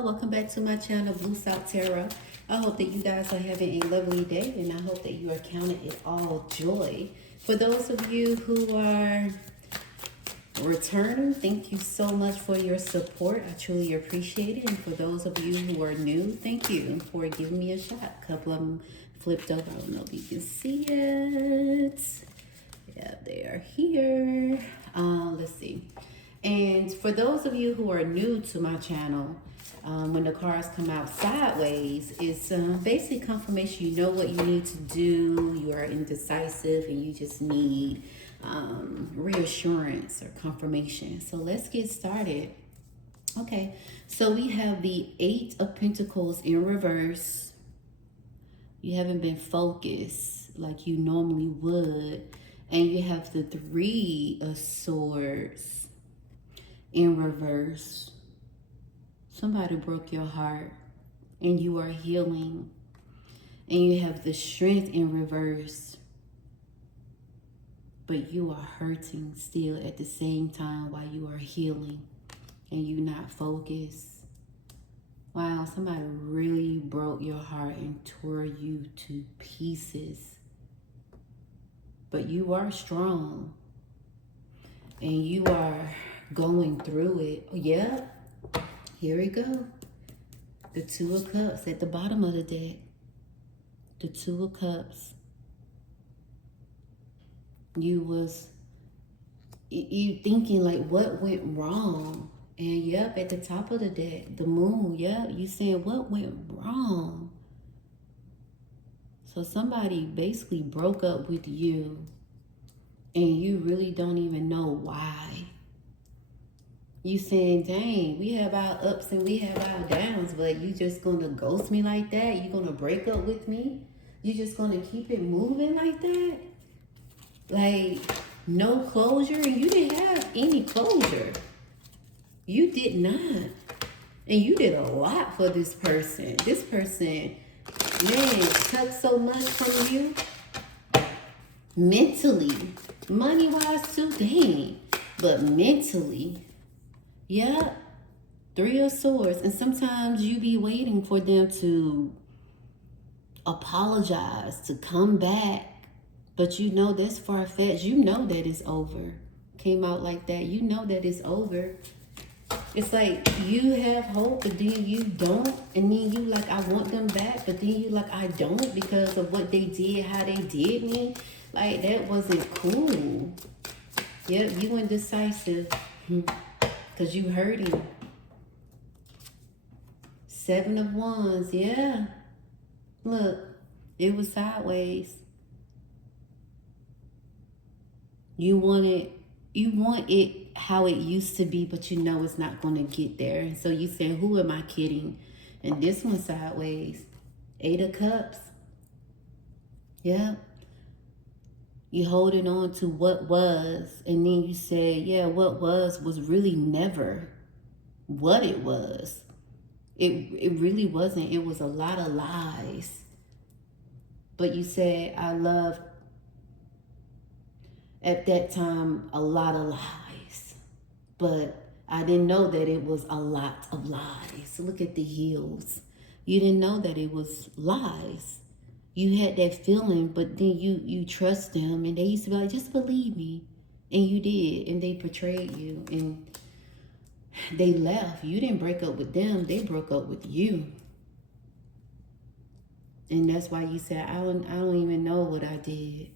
Hello, welcome back to my channel, Blue South Tarot. I hope that you guys are having a lovely day, and I hope that you are counting it all joy. For those of you who are returning, thank you so much for your support. I truly appreciate it. And for those of you who are new, thank you for giving me a shot. A couple of them flipped over. I don't know if you can see it. Yeah, they are here. Let's see. And for those of you who are new to my channel, when the cards come out sideways, it's basic confirmation. You know what you need to do. You are indecisive and you just need reassurance or confirmation. So let's get started. Okay, so we have the Eight of Pentacles in reverse. You haven't been focused like you normally would. And you have the Three of Swords in reverse. Somebody broke your heart and you are healing. And you have the Strength in reverse, but you are hurting still at the same time while you are healing and you not focused. Wow, somebody really broke your heart and tore you to pieces. But you are strong and you are going through it. Yeah, here we go. The Two of Cups at the bottom of the deck. The Two of Cups. You thinking like, what went wrong? And yep, at the top of the deck, the Moon. Yep, you saying what went wrong? So somebody basically broke up with you and you really don't even know why. You saying, dang, we have our ups and we have our downs, but you just gonna ghost me like that? You gonna break up with me? You just gonna keep it moving like that? Like, no closure? And you didn't have any closure. You did not. And you did a lot for this person. This person, man, took so much from you. Mentally. Money-wise too, dang. But mentally, yeah, Three of Swords. And sometimes you be waiting for them to apologize, to come back. But you know that's far-fetched. You know that it's over. Came out like that. You know that it's over. It's like you have hope, but then you don't. And then you like, I want them back. But then you like, I don't because of what they did, how they did me. Like, that wasn't cool. Yep, you indecisive. Because you hurting. Seven of Wands, yeah. Look, it was sideways. You want it how it used to be, but you know it's not going to get there. And so you say, who am I kidding? And this one sideways. Eight of Cups. Yeah. You holding on to what was, and then you say, yeah, what was really never what it was. It really wasn't. It was a lot of lies. But you said, I loved, at that time, a lot of lies. But I didn't know that it was a lot of lies. Look at the heels. You didn't know that it was lies. You had that feeling, but then you trust them. And they used to be like, just believe me. And you did. And they betrayed you. And they left. You didn't break up with them. They broke up with you. And that's why you said, I don't even know what I did.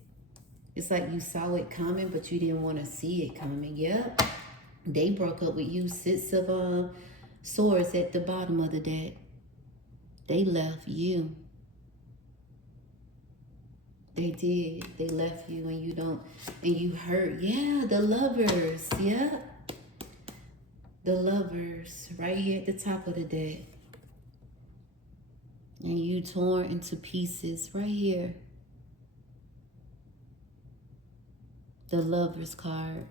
It's like you saw it coming, but you didn't want to see it coming. Yep. They broke up with you. Six of Swords at the bottom of the deck. They left you. They did. They left you and you don't, and you hurt. Yeah, the Lovers. Yeah. The Lovers right here at the top of the deck. And you torn into pieces right here. The Lovers card.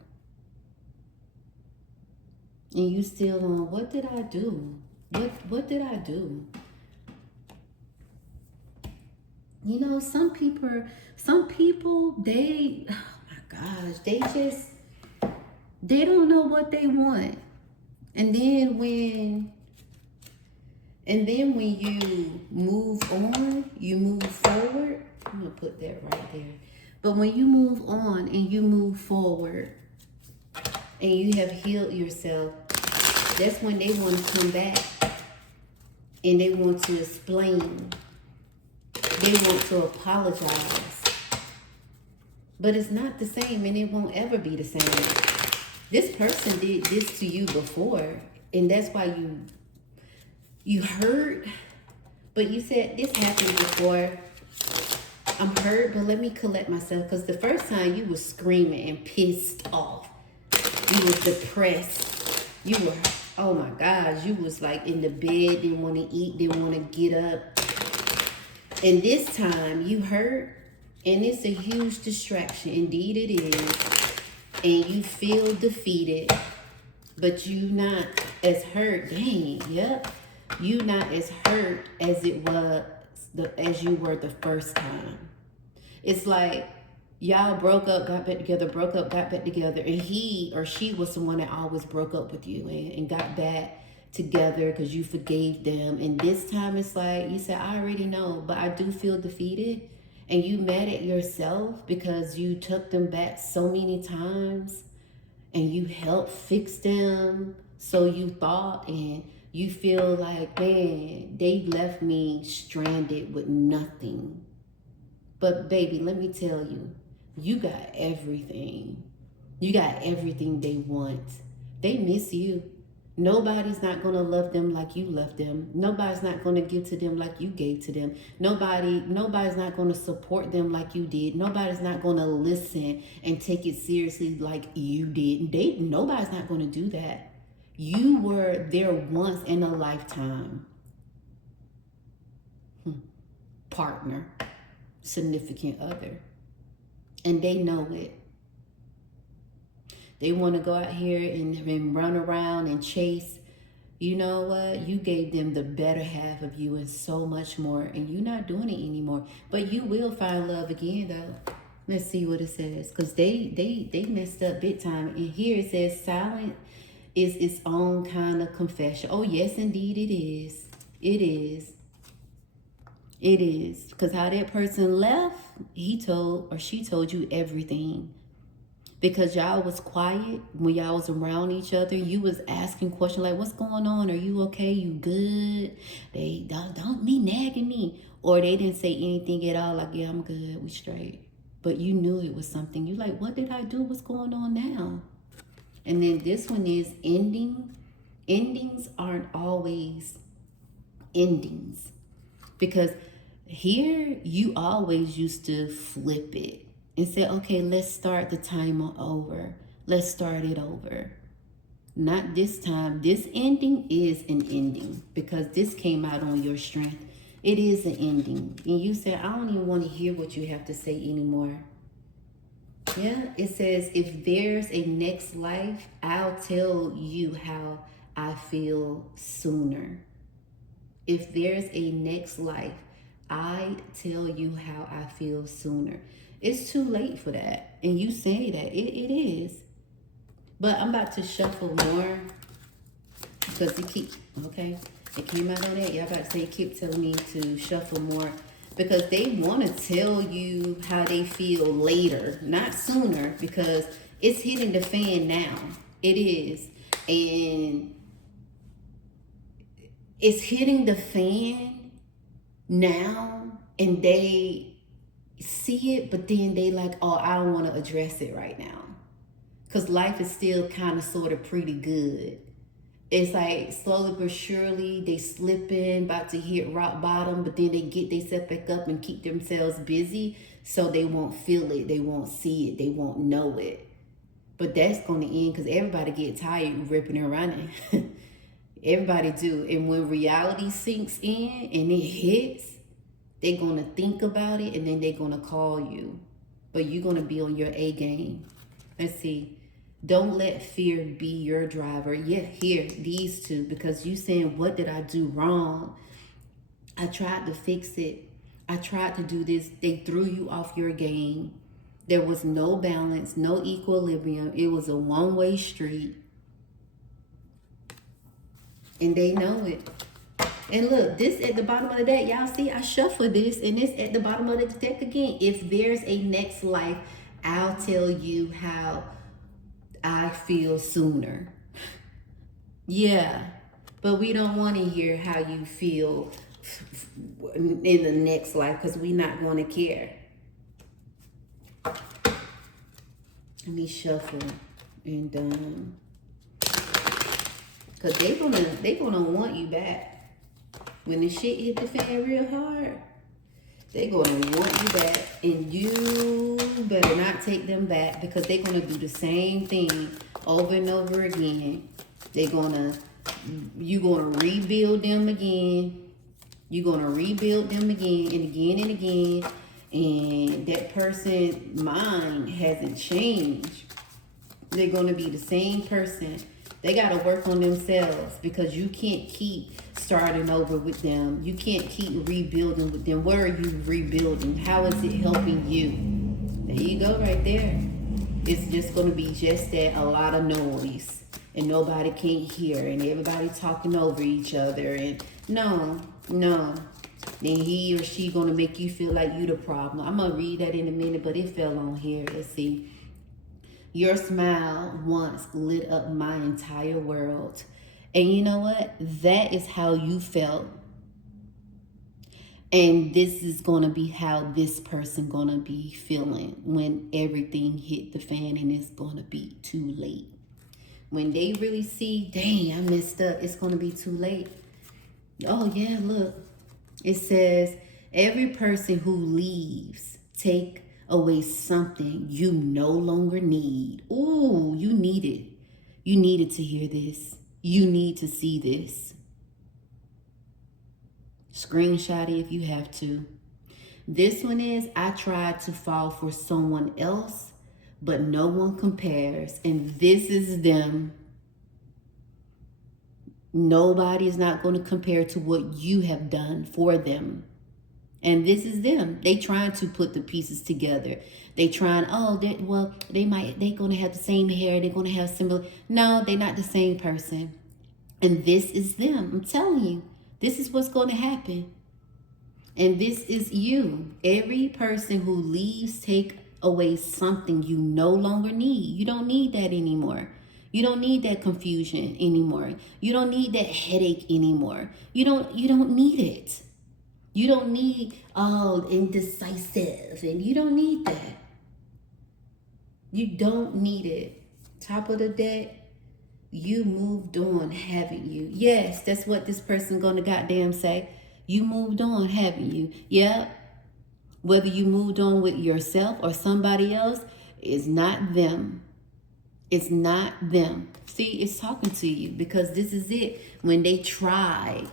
And you still on, what did I do? What did I do? You know, some people, they, oh my gosh, they don't know what they want. And then when And then when you move on, you move forward. I'm going to put that right there. But when you move on and you move forward and you have healed yourself, that's when they want to come back and they want to explain. They want to apologize. But it's not the same, and it won't ever be the same. This person did this to you before, and that's why you hurt. But you said, this happened before. I'm hurt, but let me collect myself. Because the first time you were screaming and pissed off. You was depressed. You were, oh my gosh, you was like in the bed, didn't want to eat, didn't want to get up. And this time you hurt, and it's a huge distraction. Indeed it is. And you feel defeated, but you not as hurt. Dang, yep. You not as hurt as it was as you were the first time. It's like y'all broke up, got back together, broke up, got back together, and he or she was the one that always broke up with you and got back together because you forgave them. And this time it's like you said, I already know, but I do feel defeated. And you mad at yourself because you took them back so many times and you helped fix them. So you thought, and you feel like, man, they left me stranded with nothing. But baby, let me tell you, you got everything. You got everything they want. They miss you. Nobody's not going to love them like you loved them. Nobody's not going to give to them like you gave to them. Nobody's not going to support them like you did. Nobody's not going to listen and take it seriously like you did. Nobody's not going to do that. You were there once in a lifetime. Partner, significant other. And they know it. They want to go out here and run around and chase. You know what? You gave them the better half of you and so much more. And you're not doing it anymore. But you will find love again, though. Let's see what it says. Because they messed up big time. And here it says silent is its own kind of confession. Oh, yes, indeed it is. It is. It is. Because how that person left, he told or she told you everything. Because y'all was quiet when y'all was around each other. You was asking questions like, what's going on? Are you okay? You good? They don't be nagging me. Or they didn't say anything at all. Like, yeah, I'm good. We straight. But you knew it was something. You like, what did I do? What's going on now? And then this one is ending. Endings aren't always endings. Because here you always used to flip it. And say, okay, let's start the timer over. Let's start it over. Not this time. This ending is an ending because this came out on your strength. It is an ending. And you said, I don't even want to hear what you have to say anymore. Yeah, it says, if there's a next life, I'll tell you how I feel sooner. If there's a next life, I'd tell you how I feel sooner. It's too late for that. And you say that. It is. But I'm about to shuffle more. Because it keep, okay. It came out on that. Y'all about to say, keep telling me to shuffle more. Because they want to tell you how they feel later. Not sooner. Because it's hitting the fan now. It is. And it's hitting the fan now. And they see it, but then they like, oh, I don't want to address it right now. Because life is still kind of sort of pretty good. It's like slowly but surely they slipping, about to hit rock bottom, but then they get themselves back up and keep themselves busy so they won't feel it, they won't see it, they won't know it. But that's going to end because everybody get tired ripping and running. Everybody do. And when reality sinks in and it hits, they're going to think about it and then they're going to call you. But you're going to be on your A game. Let's see. Don't let fear be your driver. Yeah, here, these two. Because you saying, what did I do wrong? I tried to fix it. I tried to do this. They threw you off your game. There was no balance, no equilibrium. It was a one-way street. And they know it. And look, this at the bottom of the deck. Y'all see, I shuffle this, and this at the bottom of the deck again. If there's a next life, I'll tell you how I feel sooner. Yeah, but we don't want to hear how you feel in the next life, because we're not going to care. Let me shuffle and because they gonna want you back. When the shit hit the fan real hard, they gonna want you back, and you better not take them back, because they gonna do the same thing over and over again. You gonna rebuild them again. You're gonna rebuild them again and again and again. And that person's mind hasn't changed. They're gonna be the same person. They gotta work on themselves, because you can't keep starting over with them. You can't keep rebuilding with them. Where are you rebuilding? How is it helping you? There you go, right there. It's just gonna be just that, a lot of noise, and nobody can't hear, and everybody talking over each other. And no. Then he or she gonna make you feel like you the problem. I'm gonna read that in a minute, but it fell on here. Let's see. Your smile once lit up my entire world. And you know what? That is how you felt. And this is going to be how this person going to be feeling when everything hit the fan, and it's going to be too late. When they really see, dang, I messed up, it's going to be too late. Oh, yeah, look. It says, every person who leaves, take away something you no longer need. Ooh, you need it. You needed to hear this. You need to see this. Screenshot it if you have to. This one is, I tried to fall for someone else, but no one compares. And this is them. Nobody is not going to compare to what you have done for them. And this is them. They trying to put the pieces together. They trying, they're going to have the same hair. They're going to have similar. No, they're not the same person. And this is them. I'm telling you, this is what's going to happen. And this is you. Every person who leaves, take away something you no longer need. You don't need that anymore. You don't need that confusion anymore. You don't need that headache anymore. You don't need it. You don't need indecisive, and you don't need that. You don't need it. Top of the deck, you moved on, haven't you? Yes, that's what this person gonna goddamn say. You moved on, haven't you? Yeah. Whether you moved on with yourself or somebody else, it's not them. It's not them. See, it's talking to you, because this is it. When they tried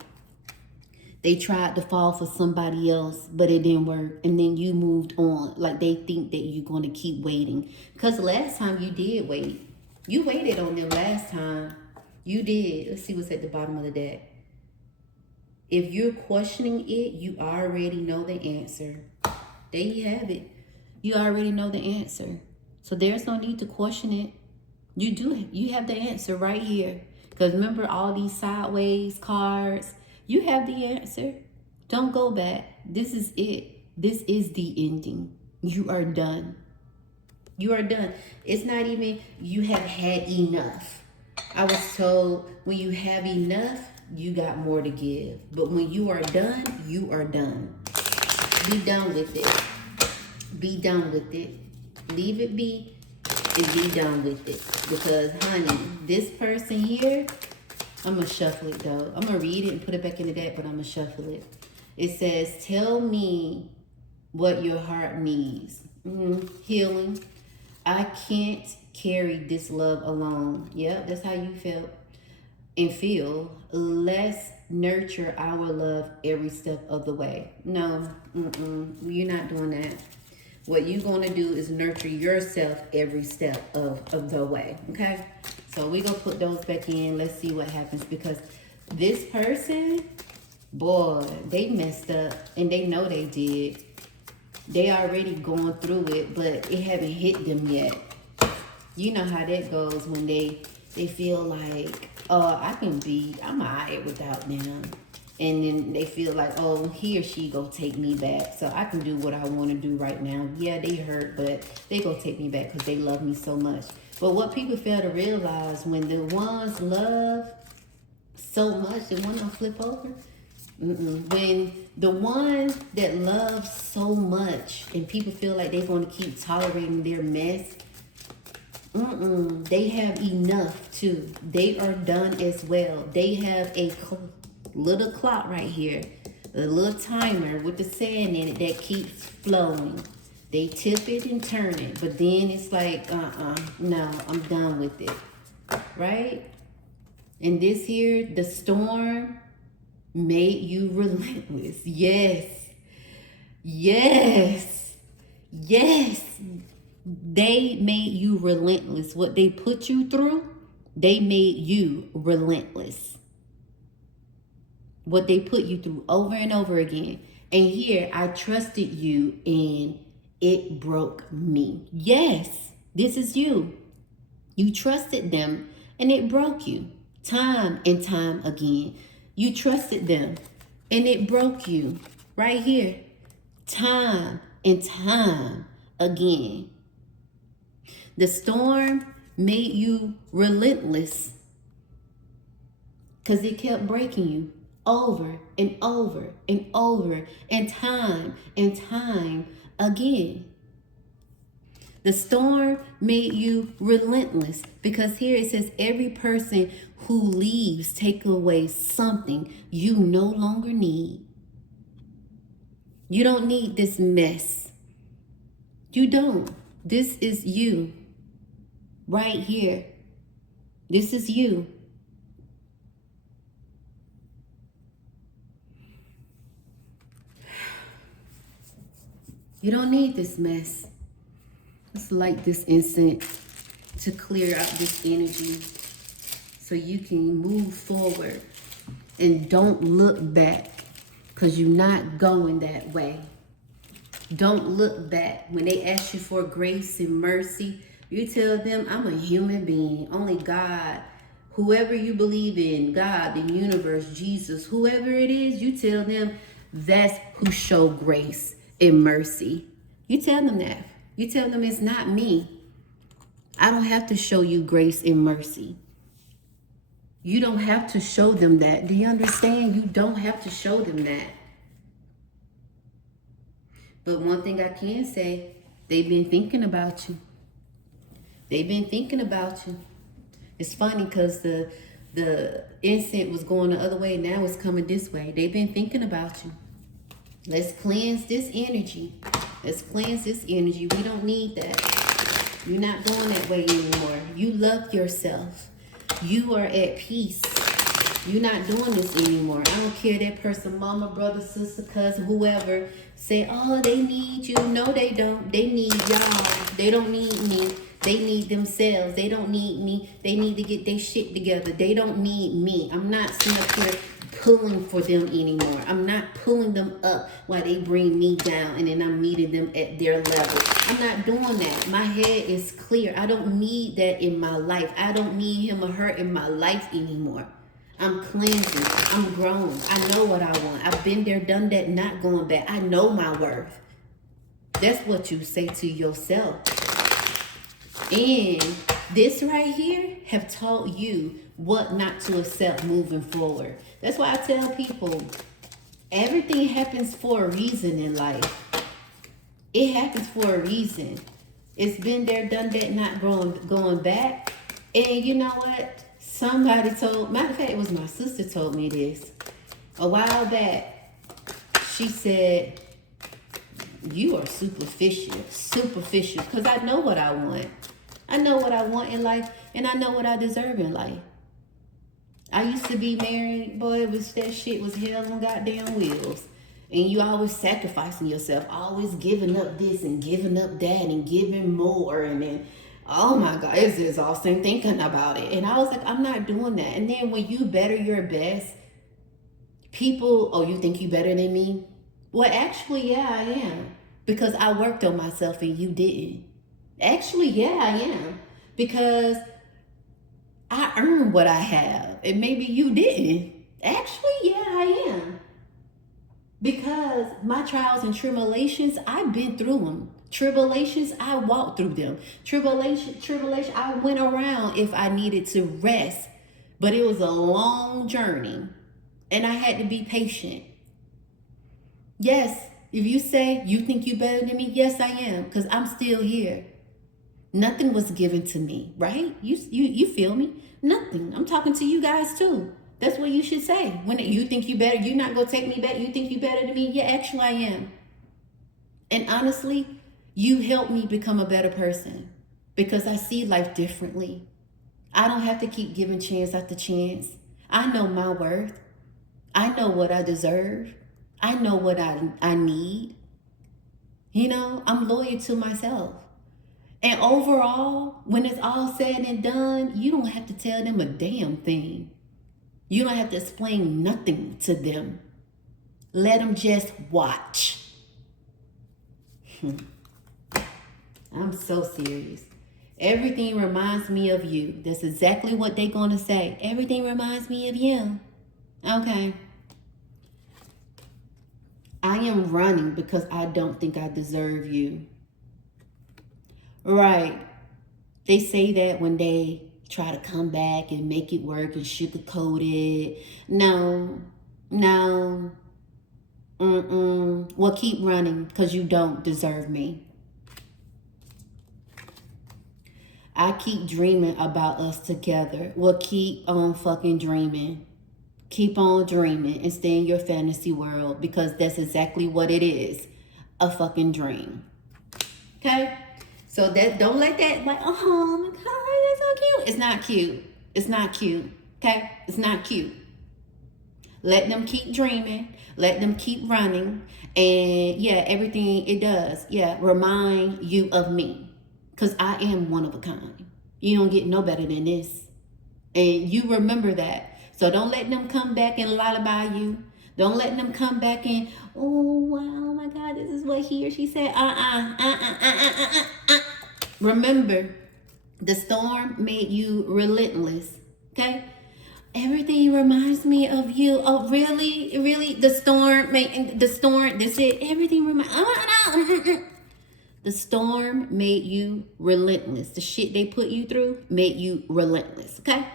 to fall for somebody else, but it didn't work. And then you moved on. Like, they think that you're going to keep waiting. Because last time you did wait. You waited on them last time. You did. Let's see what's at the bottom of the deck. If you're questioning it, you already know the answer. There you have it. You already know the answer. So there's no need to question it. You do. You have the answer right here. Because remember all these sideways cards? You have the answer. Don't go back. This is it. This is the ending. You are done. You are done. It's not even you have had enough. I was told when you have enough, you got more to give. But when you are done, you are done. Be done with it. Be done with it. Leave it be and be done with it. Because, honey, this person here, I'm going to shuffle it, though. I'm going to read it and put it back in the deck, but I'm going to shuffle it. It says, tell me what your heart needs. Healing. I can't carry this love alone. Yep, that's how you felt and feel. Let's nurture our love every step of the way. No, you're not doing that. What you're going to do is nurture yourself every step of the way, okay? So we're going to put those back in. Let's see what happens, because this person, boy, they messed up, and they know they did. They already going through it, but it haven't hit them yet. You know how that goes when they feel like, I'm all right without them. And then they feel like, oh, he or she go take me back, so I can do what I want to do right now. Yeah, they hurt, but they go take me back because they love me so much. But what people fail to realize, when the ones love so much, the one don't flip over. When the one that loves so much and people feel like they're going to keep tolerating their mess, they have enough too. They are done as well. They have a little clock right here, a little timer with the sand in it that keeps flowing. They tip it and turn it, but then it's like, no, I'm done with it, right? And this here, the storm made you relentless. Yes, yes, yes. They made you relentless. What they put you through, they made you relentless. What they put you through over and over again. And here, I trusted you and it broke me. Yes, this is you. You trusted them and it broke you time and time again. You trusted them and it broke you right here time and time again. The storm made you relentless because it kept breaking you over and over and over and time again. The storm made you relentless because here it says every person who leaves take away something you no longer need. You don't need this mess. You don't. This is you. Right here. This is you. You don't need this mess. Let's light this incense to clear out this energy so you can move forward and don't look back, because you're not going that way. Don't look back. When they ask you for grace and mercy, you tell them, I'm a human being. Only God, whoever you believe in, God, the universe, Jesus, whoever it is, you tell them that's who show grace and mercy. You tell them that. You tell them it's not me. I don't have to show you grace and mercy. You don't have to show them that. Do you understand? You don't have to show them that. But one thing I can say, they've been thinking about you. They've been thinking about you. It's funny because the incense was going the other way. Now it's coming this way. They've been thinking about you. Let's cleanse this energy. Let's cleanse this energy. We don't need that. You're not going that way anymore. You love yourself. You are at peace. You're not doing this anymore. I don't care that person, mama, brother, sister, cousin, whoever, say, oh, they need you. No, they don't. They need y'all. They don't need me. They need themselves. They don't need me. They need to get their shit together. They don't need me. I'm not sitting up here pulling for them anymore. I'm not pulling them up while they bring me down and then I'm meeting them at their level. I'm not doing that. My head is clear. I don't need that in my life. I don't need him or her in my life anymore. I'm cleansing. I'm grown. I know what I want. I've been there, done that, not going back. I know my worth. That's what you say to yourself. And this right here have taught you what not to accept moving forward. That's why I tell people, everything happens for a reason in life. It happens for a reason. It's been there, done that, not going back. And you know what? Somebody told, matter of fact, it was my sister told me this a while back. She said, you are superficial, because I know what I want. I know what I want in life, and I know what I deserve in life. I used to be married, boy, that shit was hell on goddamn wheels. And you always sacrificing yourself, always giving up this and giving up that and giving more. And then, oh my God, it's exhausting thinking about it. And I was like, I'm not doing that. And then when you better your best, people, oh, you think you better than me? Well, actually, yeah, I am. Because I worked on myself and you didn't. Actually, yeah, I am. Because I earned what I have. And maybe you didn't. Actually, yeah, I am. Because my trials and tribulations, I've been through them. Tribulations, I walked through them. Tribulation, I went around if I needed to rest. But it was a long journey. And I had to be patient. Yes, if you say you think you better than me, yes, I am. Because I'm still here. Nothing was given to me, right? You feel me? Nothing. I'm talking to you guys too. That's what you should say. When you think you better, you're not going to take me back. You think you better than me? Yeah, actually I am. And honestly, you helped me become a better person because I see life differently. I don't have to keep giving chance after chance. I know my worth. I know what I deserve. I know what I need. You know, I'm loyal to myself. And overall, when it's all said and done, you don't have to tell them a damn thing. You don't have to explain nothing to them. Let them just watch. I'm so serious. Everything reminds me of you. That's exactly what they're going to say. Everything reminds me of you. Okay. I am running because I don't think I deserve you. Right. They say that when they try to come back and make it work and sugarcoat it. No. Well, keep running because you don't deserve me. I keep dreaming about us together. Well, keep on fucking dreaming. Keep on dreaming and stay in your fantasy world because that's exactly what it is. A fucking dream. Okay? So that don't let that like, oh my God, that's so cute. It's not cute. It's not cute. Okay? It's not cute. Let them keep dreaming. Let them keep running. And yeah, everything it does, yeah, remind you of me. Because I am one of a kind. You don't get no better than this. And you remember that. So don't let them come back and lullaby you. Don't let them come back and, oh, wow, oh my God, this is what he or she said. Remember, the storm made you relentless. Okay? Everything reminds me of you. Oh, really? Really? The storm, that's it. Everything reminds, The storm made you relentless. The shit they put you through made you relentless, okay?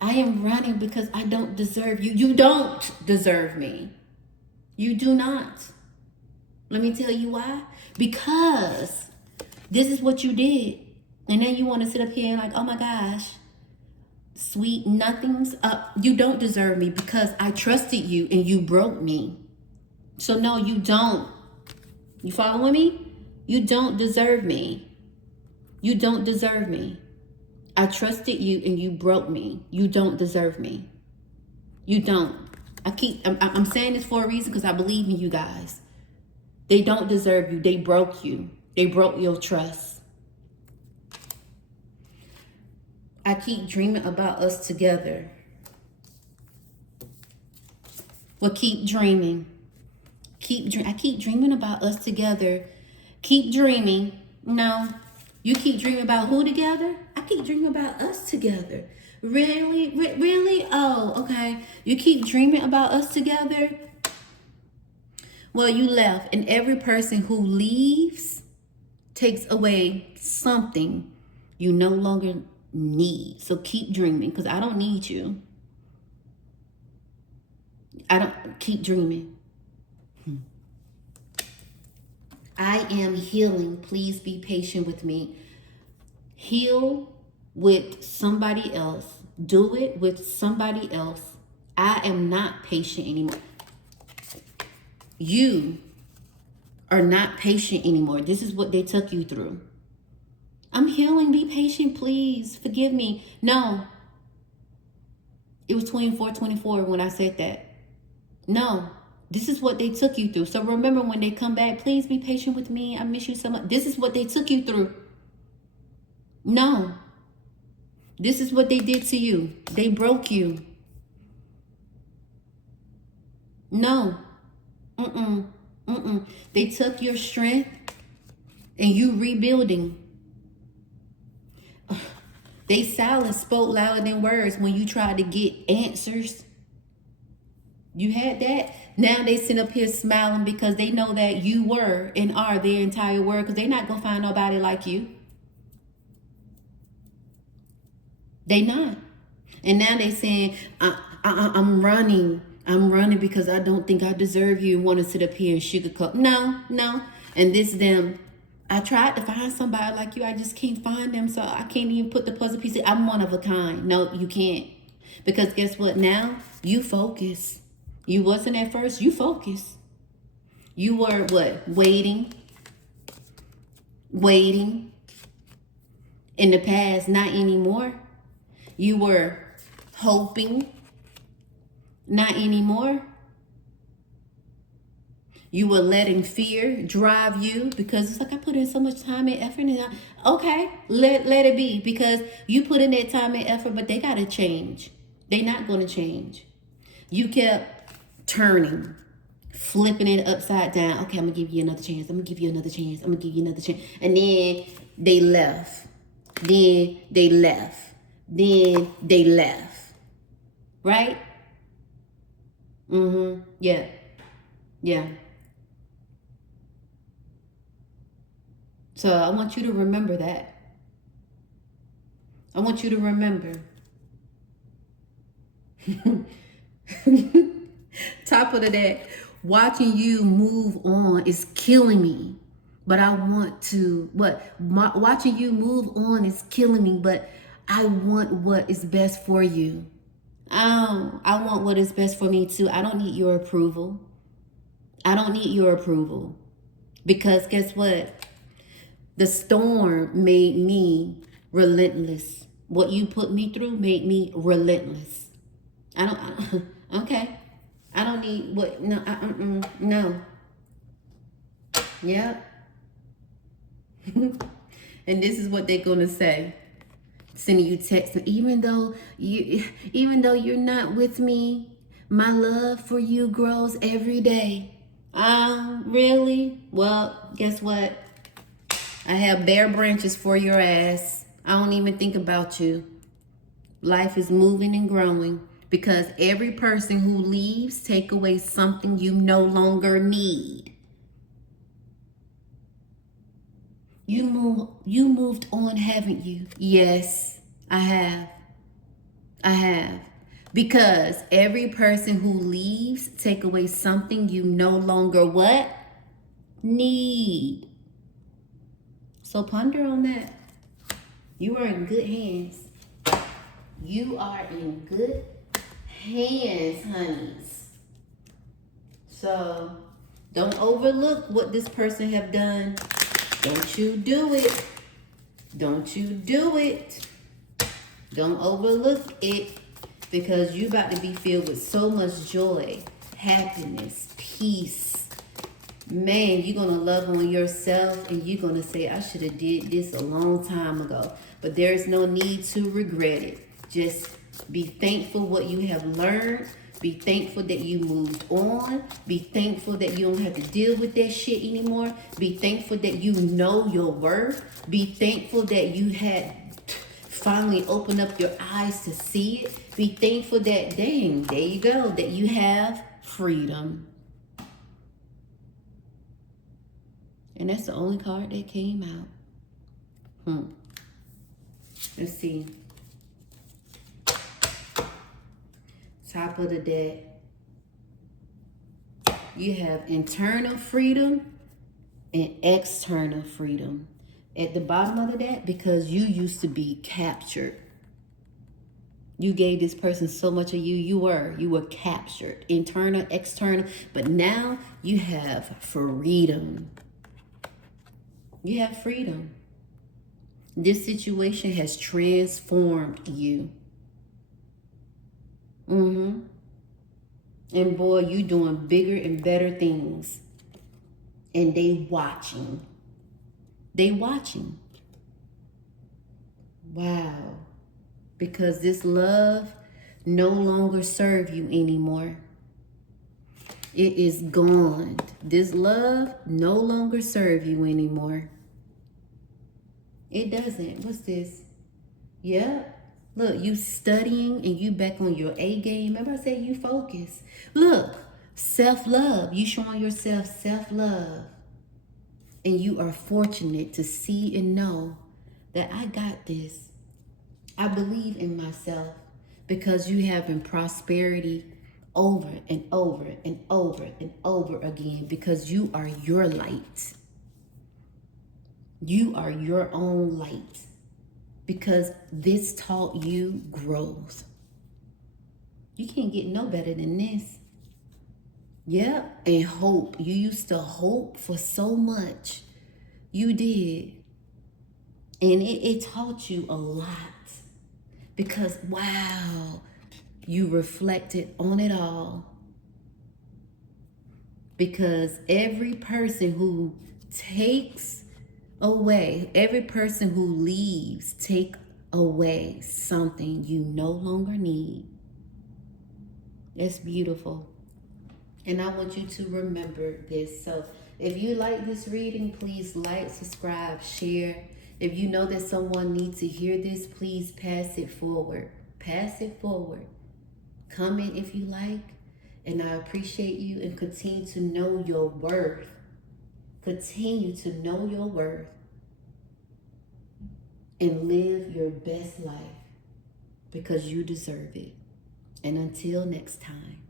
I am running because I don't deserve you. You don't deserve me. You do not. Let me tell you why. Because this is what you did. And then you want to sit up here and like, oh my gosh, sweet nothings. You don't deserve me because I trusted you and you broke me. So no, you don't. You following me? You don't deserve me. You don't deserve me. I trusted you and you broke me. You don't deserve me. You don't. I'm saying this for a reason because I believe in you guys. They don't deserve you. They broke you. They broke your trust. I keep dreaming about us together. Well, keep dreaming. I keep dreaming about us together. Keep dreaming. No, you keep dreaming about who together? I keep dreaming about us together. Really? Really? Oh, okay. You keep dreaming about us together? Well, you left. And every person who leaves takes away something you no longer need. So keep dreaming because I don't need you. I don't keep dreaming. I am healing. Please be patient with me. Heal with somebody else. Do it with somebody else. I am not patient anymore. You are not patient anymore. This is what they took you through. I'm healing. Be patient, please. Forgive me. No. It was 24/24 when I said that. No. This is what they took you through. So remember when they come back, please be patient with me. I miss you so much. This is what they took you through. No. This is what they did to you. They broke you. No. They took your strength and you rebuilding. They silence spoke louder than words when you tried to get answers. You had that. Now they sit up here smiling because they know that you were and are their entire world, because they're not going to find nobody like you. They not. And now they saying, I'm running. I'm running because I don't think I deserve you, and want to sit up here and sugarcoat. No, no. And this them, I tried to find somebody like you. I just can't find them. So I can't even put the puzzle pieces. I'm one of a kind. No, you can't. Because guess what? Now you focus. You wasn't at first. You focus. You were what? Waiting. Waiting. In the past, not anymore. You were hoping. Not anymore. You were letting fear drive you because it's like, I put in so much time and effort. And okay, let it be, because you put in that time and effort, but they got to change. They're not going to change. You kept turning, flipping it upside down. Okay, I'm going to give you another chance. I'm going to give you another chance. I'm going to give you another chance. And then they left. Then they left. Then they left. Right? Mm-hmm. Yeah. Yeah. So I want you to remember that. I want you to remember. Top of that, watching you move on is killing me. But I want to, watching you move on is killing me, but I want what is best for you. I want what is best for me too. I don't need your approval. I don't need your approval. Because guess what? The storm made me relentless. What you put me through made me relentless. Okay. I don't need what, no, no. Yeah. And this is what they're going to say. Sending you texts, even though you're not with me, my love for you grows every day. Really? Well, guess what? I have bare branches for your ass. I don't even think about you. Life is moving and growing, because every person who leaves take away something you no longer need. You moved on, haven't you? Yes, I have. I have. Because every person who leaves take away something you no longer what? Need. So ponder on that. You are in good hands. You are in good hands, honeys. So don't overlook what this person have done. Don't you do it. Don't you do it. Don't overlook it, because you about to be filled with so much joy, happiness, peace. Man, you're going to love on yourself, and you're going to say, I should have did this a long time ago. But there's no need to regret it. Just be thankful what you have learned. Be thankful that you moved on. Be thankful that you don't have to deal with that shit anymore. Be thankful that you know your worth. Be thankful that you had finally opened up your eyes to see it. Be thankful that, dang, there you go, that you have freedom. And that's the only card that came out. Let's see. Top of the deck. You have internal freedom and external freedom. At the bottom of the deck, because you used to be captured. You gave this person so much of you. You were captured. Internal, external. But now you have freedom. You have freedom. This situation has transformed you. And boy, you doing bigger and better things. And they watching. They watching. Wow. Because this love no longer serves you anymore. It is gone. This love no longer serves you anymore. It doesn't. What's this? Yeah. Look, you studying and you back on your A game. Remember I said you focus. Look, self-love. You showing yourself self-love. And you are fortunate to see and know that I got this. I believe in myself because you having prosperity over and over and over and over again because you are your light. You are your own light because this taught you growth. You can't get no better than this. Yep, and hope. You used to hope for so much. You did. And it taught you a lot. Because, wow, you reflected on it all. Because every person who takes away, every person who leaves, take away something you no longer need. That's beautiful. And I want you to remember this. So if you like this reading, please like, subscribe, share. If you know that someone needs to hear this, please pass it forward. Pass it forward. Comment if you like. And I appreciate you, and continue to know your worth. Continue to know your worth. And live your best life because you deserve it. And until next time.